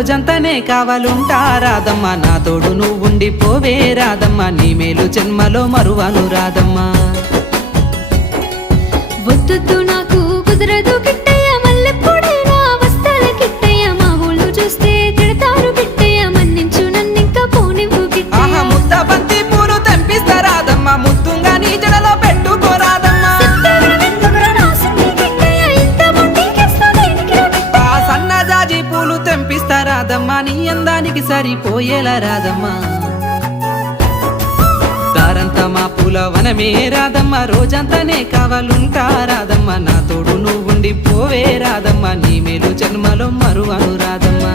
రోజంతానే కావాలుంటా రాదమ్మా, నా తోడు నువ్వుండి పోవే రాదమ్మా, నీ మేలు జన్మలో మరువను రాదమ్మా. వద్దు నాకు కుదరదు కిట్టయ్య, మల్లెప్పుడైనా వస్తాల కిట్టయ్య, మా ఊళ్ళు చూస్తే తిడతారు కిట్టయ్య, మన్నించు నన్నింకా పోనివ్వు కిట్టయ్య. ముద్ద బంతి పూలు తెంపిస్తా రాదమ్మా, ముద్దుంగా నీ జడలో పెట్టుకోరాదమ్మా. సన్నజాజి పూలు తెంపిస్తా రాదమ్మా, నీ అందానికి సరిపోయేలా రాదమ్మా. దారంతా మా పూల వనమే రాదమ్మా, రోజంతానే కావాలుంటా రాదమ్మా, నా తోడు నువ్వుండి పోవే రాదమ్మా, నీ మేలు జన్మలో మరువను రాదమ్మా.